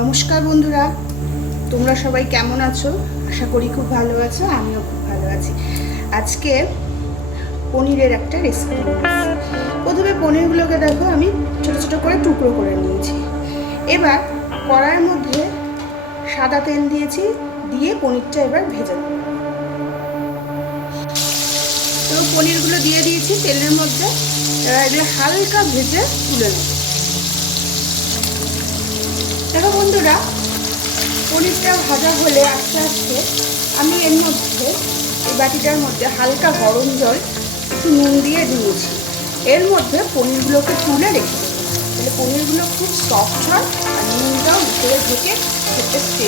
নমস্কার বন্ধুরা, তোমরা সবাই কেমন আছো? আশা করি খুব ভালো আছো। আমিও খুব ভালো আছি। আজকে পনিরের একটা রেসিপি নিয়েছি। প্রথমে পনিরগুলোকে দেখো আমি ছোটো ছোটো করে টুকরো করে নিয়েছি। এবার কড়াইয়ের মধ্যে সাদা তেল দিয়েছি, দিয়ে পনিরটা এবার ভেজে নেব। তো পনিরগুলো দিয়ে দিয়েছি তেলের মধ্যে। এবার এগুলো হালকা ভেজে তুলে নেব। দেখো বন্ধুরা, পনিরটা ভাজা হলে আস্তে আস্তে আমি এর মধ্যে এই বাটিটার মধ্যে হালকা গরম জল একটু নুন দিয়ে দিয়েছি। এর মধ্যে পনিরগুলোকে তুলে রেখে দেবো, তাহলে পনিরগুলো খুব সফট হয় আর নুনটাও ভিতরে ঢুকে খেতে টেস্টি।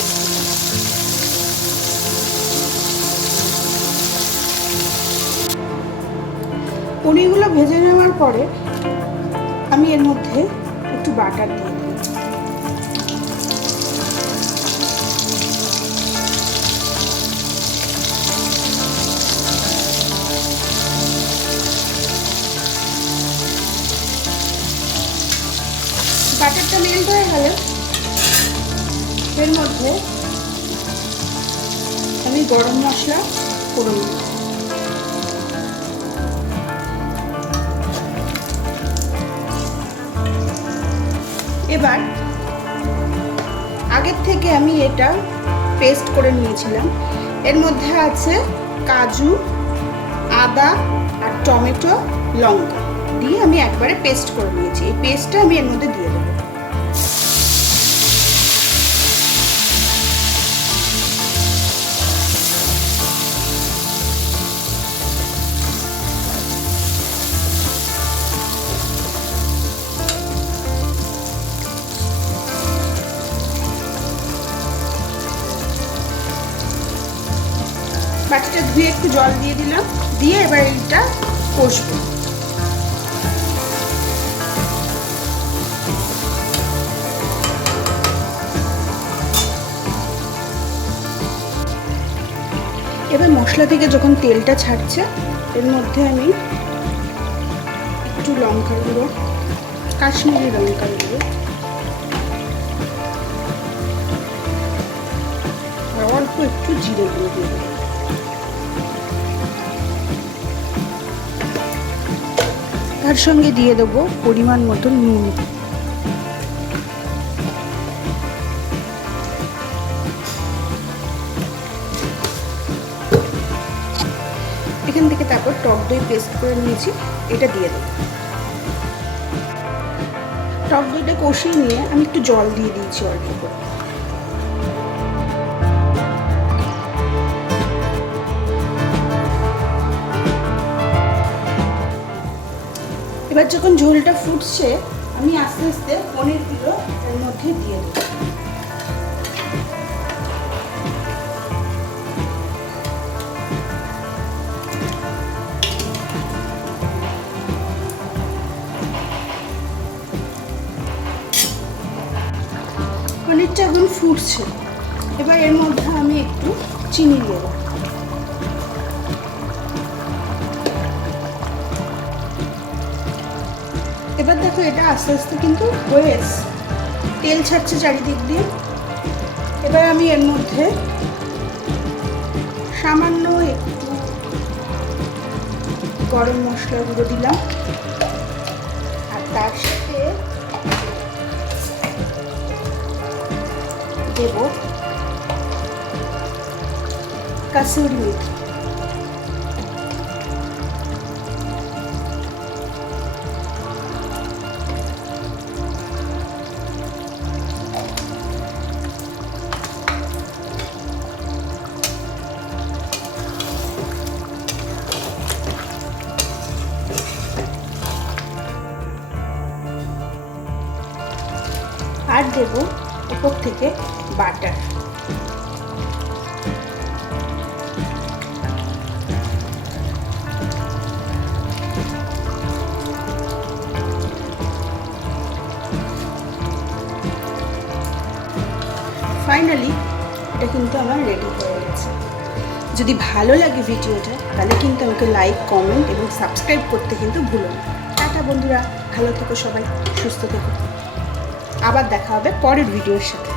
পনিরগুলো ভেজে নেওয়ার পরে আমি এর মধ্যে একটু বাটার দিয়ে দিই। বাটারটা মেল্ট হয়ে গেলে এর মধ্যে আমি গরম মশলা করে নেব। এবার আগের থেকে আমি এটা পেস্ট করে নিয়েছিলাম। এর মধ্যে আছে কাজু, আদা আর টমেটো, লঙ্কা দিয়ে আমি একবারে পেস্ট করে নিয়েছি। এই পেস্টটা আমি এর মধ্যে দিয়ে দেবো। বাটিটা ধুয়ে একটু জল দিয়ে দিলাম, দিয়ে এবার এইটা কষবো। এবার মশলা থেকে যখন তেলটা ছাড়ছে এর মধ্যে আমি একটু লঙ্কার গুঁড়ো, কাশ্মীরি লঙ্কার গুঁড়ো আর অল্প একটু জিরে গুঁড়ো দিয়ে দেবো। তার সঙ্গে দিয়ে দেবো পরিমাণ মতো নুন। এখান থেকে তারপর টক দই পেস্ট করে নিয়েছি, এটা দিয়ে দেবো। টক দইটা কষিয়ে নিয়ে আমি একটু জল দিয়ে দিয়েছি অল্প করে। এবার যখন ঝোলটা ফুটছে আমি আস্তে আস্তে পনিরগুলো এর মধ্যে দিয়ে দেবো। পনিরটা এখন ফুটছে, এবার এর মধ্যে আমি একটু চিনি দেবো। এবার দেখো এটা আস্তে আস্তে কিন্তু হয়ে এসছে, তেল ছাড়ছে চারিদিক দিয়ে। এবার আমি এর মধ্যে সামান্য একটু গরম মশলা গুঁড়ো দিলাম, আর তার সাথে দেব কাসুরি মেথি। আর দেব উপর থেকে বাটার। ফাইনালি এটা কিন্তু আমার রেডি হয়ে গেছে। যদি ভালো লাগে ভিডিওটা তাহলে কিন্তু আমাকে লাইক, কমেন্ট এবং সাবস্ক্রাইব করতে কিন্তু ভুলো না। টাটা বন্ধুরা, ভালো থেকো সবাই, সুস্থ থেকো। আবার দেখা হবে পরের ভিডিওর সাথে।